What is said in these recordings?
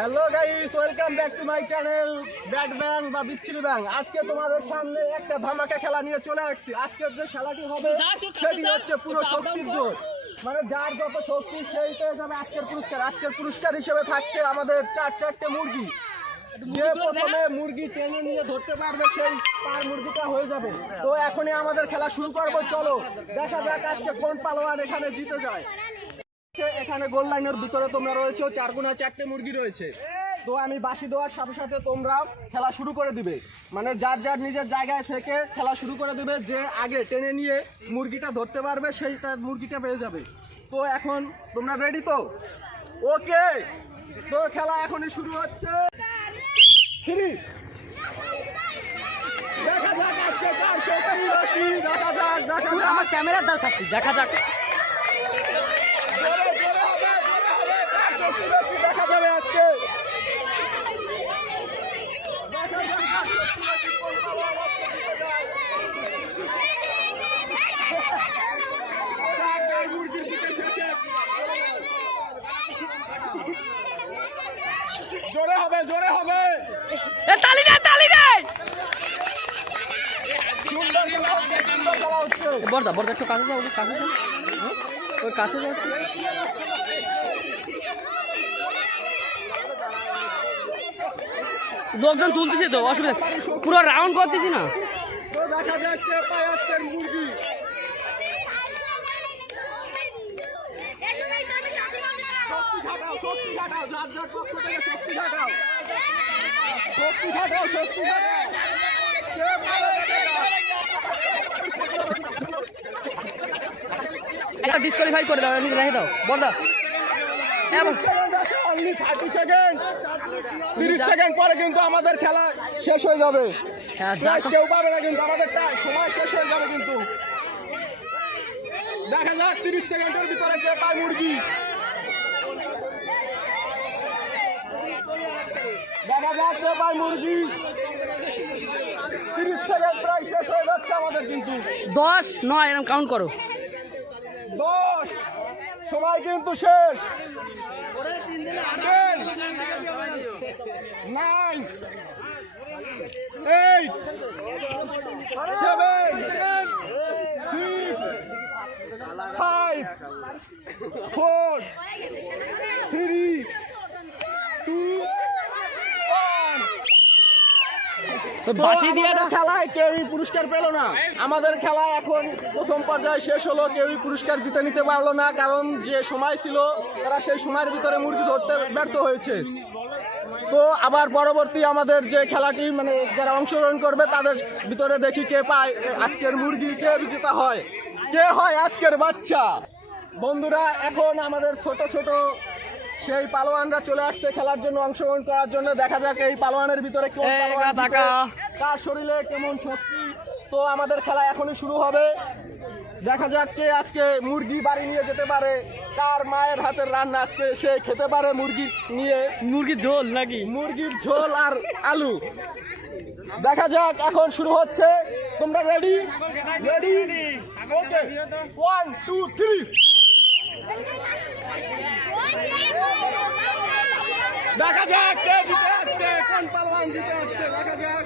Hello guys, welcome back to my channel ব্যাট ব্যাং বা বিচ্ছিরি ব্যাং। আজকে তোমাদের সামনে একটা ধামাকা খেলা নিয়ে চলে আসছি। আজকের যে খেলাটি হবে সেটি হচ্ছে পুরো শক্তির জোর, মানে যার যত শক্তি সেই পেয়ে যাবে আজকের পুরস্কার। আজকের পুরস্কার হিসেবে থাকছে আমাদের চারটে মুরগি। যে প্রথমে মুরগি টেনে নিয়ে ধরতে পারবে সেই তার মুরগিটা হয়ে যাবে। তো এখনই আমাদের খেলা শুরু করবো, চলো দেখা যাক আজকে কোন পালোয়ান এখানে জিতে যায়। এখানে গোল লাইনের ভিতরে তোমরা রয়েছে, 4x4 মুরগি রয়েছে। তো আমি বাঁশি দেওয়ার সাথে সাথে তোমরা খেলা শুরু করে দিবে, মানে যার যার নিজের জায়গায় থেকে খেলা শুরু করে দিবে। যে আগে টেনে নিয়ে মুরগিটা ধরতে পারবে সেই তার মুরগিটা পেয়ে যাবে। তো এখন তোমরা রেডি তো? ওকে, তো খেলা এখনই শুরু হচ্ছে। দেখা যাক আজকে কার শক্তি বেশি, দেখা যাক আমার ক্যামেরার দ্বার থাকছে, দেখা যাক। দেখা যাবে আজকে। জোরে হবে, জোরে হবে। তালি নাই, তালি নাই। বর্দা বর্দা একটু কাছে যাও, কাছে যাও, ওই কাছে যাও। লোকজন তুলতেছে তো, অসুবিধা, পুরো রাউন্ড করতেছি না। তো দেখা যাচ্ছে পায়াসের মুরগি। শক্তি খাটাও, যার যার পক্ষ থেকে শক্তি খাটাও, শক্তি খাটাও, শক্তি খাটাও। একটা ডিসকোয়ালিফাই করে দাও, এমনি রেখে দাও বর্দা। 30 সেকেন্ড পরে কিন্তু আমাদের খেলা শেষ হয়ে যাবে। কেউ পাবে না কিন্তু, আমাদের সময় শেষ হয়ে যাবে কিন্তু। দেখা যাক 30 সেকেন্ডের ভিতরে কে পায় মুরগি। দেখা যাক কে পায় মুরগি। 30 সেকেন্ড প্রায় শেষ হয়ে যাচ্ছে আমাদের কিন্তু। 10, 9 এরকম কাউন্ট করো। 10, সময় কিন্তু শেষ। 10, 9, 8, 7, 6, 5, 4, 3, 2, 1। খেলায় কেউই পুরস্কার পেল না। আমাদের খেলা এখন প্রথম পর্যায়ে শেষ হলো, কেউই পুরস্কার জিতে নিতে পারলো না, কারণ যে সময় ছিল তারা সেই সময়ের ভিতরে মুরগি ধরতে ব্যর্থ হয়েছে। তো আবার পরবর্তী আমাদের যে খেলাটি, মানে যারা অংশগ্রহণ করবে তাদের ভিতরে দেখি কে পায় আজকের মুরগি, কে বিজেতা হয়, কে হয় আজকের বাচ্চা। বন্ধুরা, এখন আমাদের ছোট ছোট সেই পালোয়ানরা চলে আসছে খেলার জন্য, অংশগ্রহণ করার জন্য। দেখা যাক এই পালোয়ানের ভিতরে কোন পালোয়ান জিতে, কার শরীরে কেমন শক্তি। তো আমাদের খেলা এখনই শুরু হবে। দেখা যাক কে আজকে মুরগি বাড়ি নিয়ে যেতে পারে, কার মায়ের হাতের রান্না আজকে সে খেতে পারে মুরগি নিয়ে। মুরগির ঝোল নাকি? মুরগির ঝোল আর আলু। দেখা যাক, এখন শুরু হচ্ছে। তোমরা রেডি? রেডি? ওকে, 1, 2, 3। দেখা যাক কে জিতে আসছে, কোন পালোয়ান জিতে আসছে। দেখা যাক,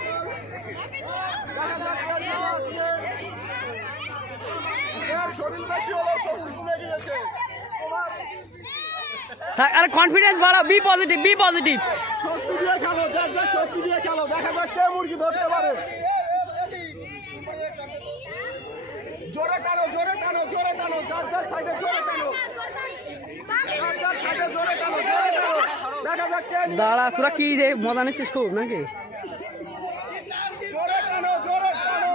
দেখা যাক কে জিতে আসছে। এর শরীর বেশি হলো, শক্তি কমে গিয়েছে। আরে কনফিডেন্স বাড়াও, বি পজিটিভ, বি পজিটিভ। শক্তি দিয়ে খেলো, যার যার শক্তি দিয়ে খেলো। দেখা যাক কে মুরগি ধরতে পারে। জোরে টানো, জোরে টানো, জোরে টানো, যার যার সাইডে জোরে টানো, যার যার সাইডে জোরে টানো, জোরে টানো। দেখা যাক কে দাঁড়া, তোরা কি রে মজা নিচ্ছিস খুব নাকি? জোরে টানো, জোরে টানো।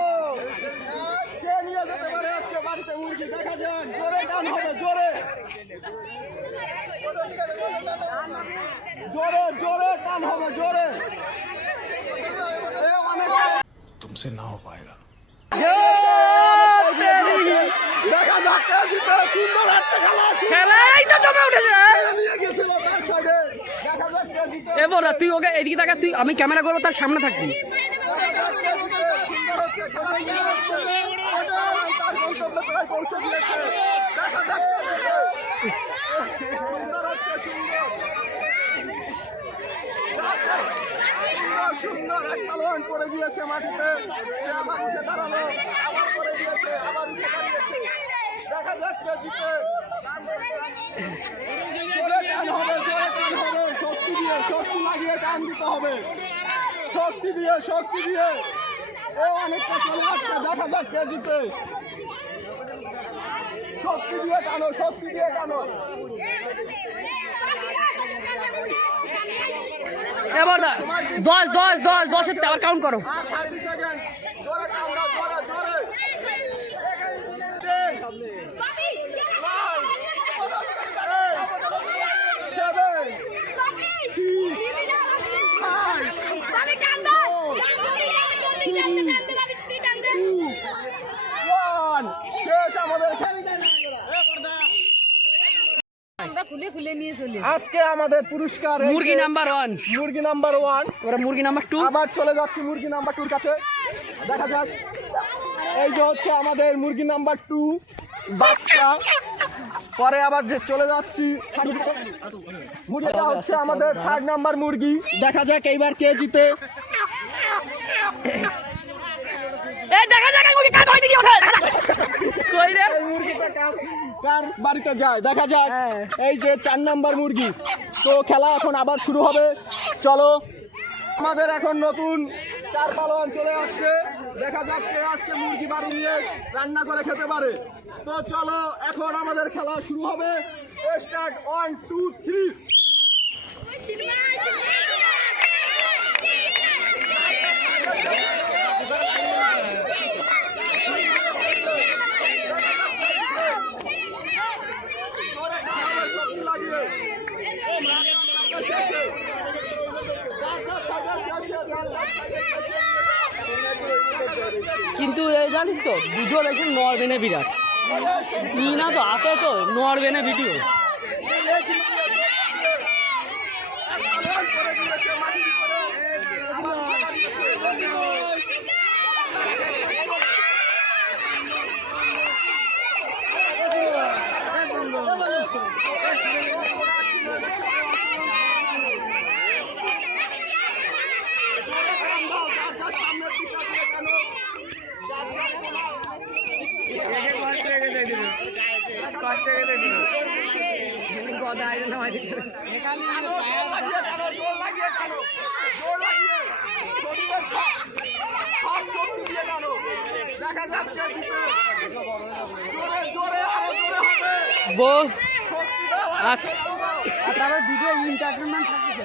কে নিয়ে যেতে পারে আজকে বাড়িতে মুরগি? দেখা যাক, জোরে টান হবে, জোরে জোরে জোরে টান হবে, জোরে। तुमसे ना हो पाएगा। দেখা যাক কে জিতে। সুন্দর একটা খেলা এই তো জমে উঠেছে। নিয়ে গেছিল তার সাইডে। দেখা যাক কে জিতে। এ বড়, তুই ওকে এদিকে তাকা, তুই আমি ক্যামেরা করবো, তার সামনে থাকবি। সুন্দর হচ্ছে, খেলা তার গন্তব্যে প্রায় পৌঁছে দিয়েছে। দেখা যাক সুন্দর হচ্ছে, সুন্দর। এক পালোয়ান পড়ে গিয়েছে মাটিতে, সে আবার উঠে দাঁড়ালো, আবার পড়ে গিয়েছে, আবার উঠে দাঁড়িয়েছে। দেখা যাক কে জিতে। জোরে টান হবে, জোরে টান হবে, শক্তি দিয়ে, শক্তি লাগিয়ে টান দিতে হবে, শক্তি দিয়ে, শক্তি দিয়ে। ও অনেকটা চলে যাচ্ছে, দেখা যাক কে জিতে। শক্তি দিয়ে টানো, শক্তি দিয়ে টানো। এবার 10 10 10 10 এর আবার কাউন্ট করো। আর 30 সেকেন্ড, জোরে টান দাও, জোরে জোরে। 1 শেষ আমাদের। আজকে আমাদের পুরস্কার মুরগি নাম্বার 1, মুরগি নাম্বার 1। ওরা মুরগি নাম্বার 2। আবার চলে যাচ্ছি মুরগি নাম্বার 2 এর কাছে, দেখা যাক। এই যে হচ্ছে আমাদের মুরগি নাম্বার 2 বাচ্চা। পরে আবার যে চলে যাচ্ছি, মুরগিটা হচ্ছে আমাদের 3 নাম্বার মুরগি। দেখা যাক এইবার কে জিতে। এই দেখা যাক মুরগি কার কই দিকে ওঠে। কই রে এই মুরগিটা কার বাড়িতে যায় দেখা যাক। হ্যাঁ। এই যে 4 নাম্বার মুরগি। তো খেলা এখন আবার শুরু হবে, চলো। আমাদের এখন নতুন 4 পালোয়ান চলে আসছে, দেখা যাক কে আজকে মুরগি বাড়ি নিয়ে রান্না করে খেতে পারে। তো চলো এখন আমাদের খেলা শুরু হবে। স্টার্ট 1 2 3। কিন্তু এই জানিস তো দুজন একটু নড়বে না বিরাট ই না তো হাতে তো নড়বে না ভিডিও। বল তারপর ভিডিও এন্টারটেইনমেন্ট থাকছে।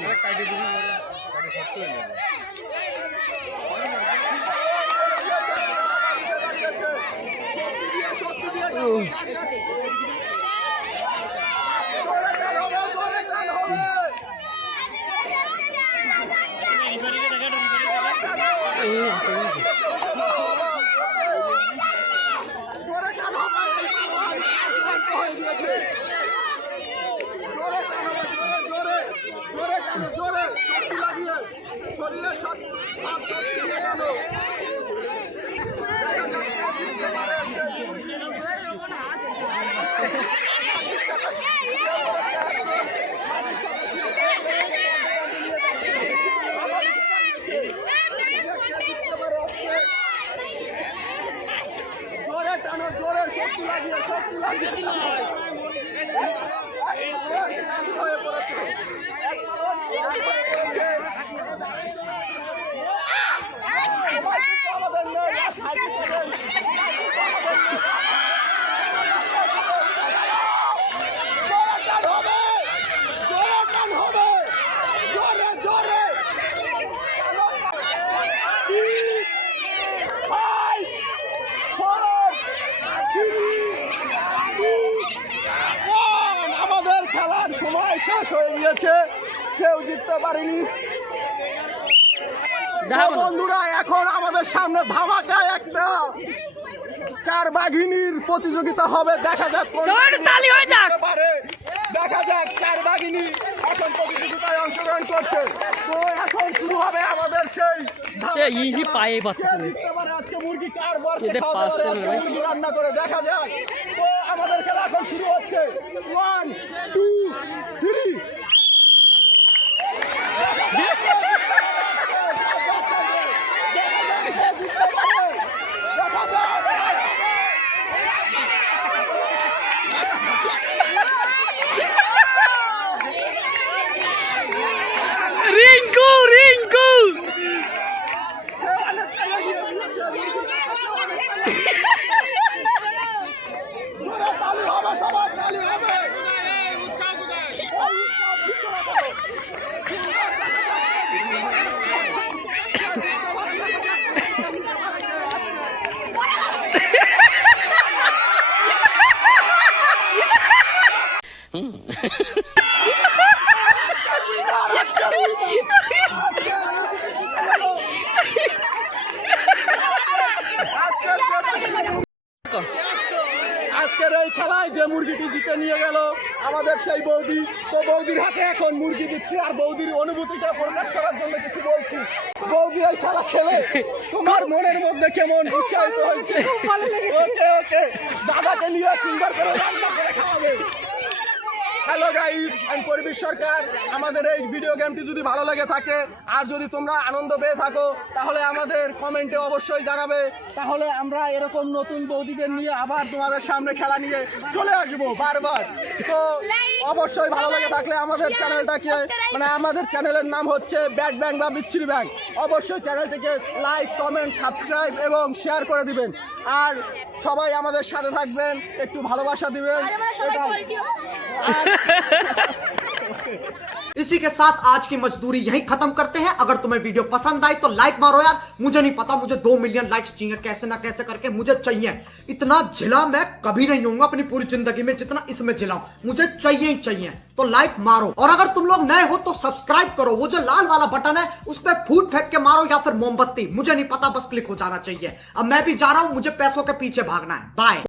আমাদের খেলার সময় শেষ হয়ে গিয়েছে, কেউ জিততে পারেনি। বন্ধুরা এখন আমাদের সামনে ধামাকা একটা 4 বাঘিনীর প্রতিযোগিতা হবে, দেখা যাক দেখা যাক 4 বাঘিনী এখন প্রতিযোগিতায় অংশগ্রহণ করছে। তো এখন শুরু হবে আমাদের সেই আজকে মুরগি কার বর্ষে মুরগি রান্না করে দেখা যাক। তো আমাদের খেলা এখন শুরু হচ্ছে 1 2 3। তালি হবে, সবাই তালি হবে। আজকের এই খেলায় যে মুরগিটি জিতে নিয়ে গেল আমাদের সেই বৌদি, তো বৌদির হাতে এখন মুরগি দিচ্ছি আর বৌদির অনুভূতিটা প্রকাশ করার জন্য কিছু বলছি। বৌদি এই খেলা খেলে তোমার মনের মধ্যে কেমন উৎসাহিত হয়েছে? ওকে ওকে, দাদাকে নিয়ে সুন্দর করে রান্না করে খাওয়াবে। হ্যালো গাইস, আমি পরিবেশ সরকার। আমাদের এই ভিডিও গেমটি যদি ভালো লেগে থাকে আর যদি তোমরা আনন্দ পেয়ে থাকো তাহলে আমাদের কমেন্টে অবশ্যই জানাবে। তাহলে আমরা এরকম নতুন বৌদিদের নিয়ে আবার তোমাদের সামনে খেলা নিয়ে চলে আসবো বারবার। তো অবশ্যই ভালো লেগে থাকলে আমাদের চ্যানেলটাকে, মানে আমাদের চ্যানেলের নাম হচ্ছে ব্যাট ব্যাং বা বিচ্ছিরি ব্যাং, অবশ্যই চ্যানেলটিকে লাইক, কমেন্ট, সাবস্ক্রাইব এবং শেয়ার করে দিবেন। আর সবাই আমাদের সাথে থাকবেন, একটু ভালোবাসা দিবেন। इसी के साथ आज की मजदूरी यहीं खत्म करते हैं। अगर तुम्हें वीडियो पसंद आई तो लाइक मारो यार। मुझे नहीं पता, मुझे 2 मिलियन लाइक्स चाहिए, कैसे ना कैसे करके मुझे चाहिए। इतना झिला मैं कभी नहीं होऊंगा अपनी पूरी जिंदगी में जितना इसमें झिलाऊं, मुझे चाहिए ही चाहिए। तो लाइक मारो, और अगर तुम लोग नए हो तो सब्सक्राइब करो। वो जो लाल वाला बटन है उस पर फूट फेंक के मारो या फिर मोमबत्ती, मुझे नहीं पता, बस क्लिक हो जाना चाहिए। अब मैं भी जा रहा हूं, मुझे पैसों के पीछे भागना है। बाय।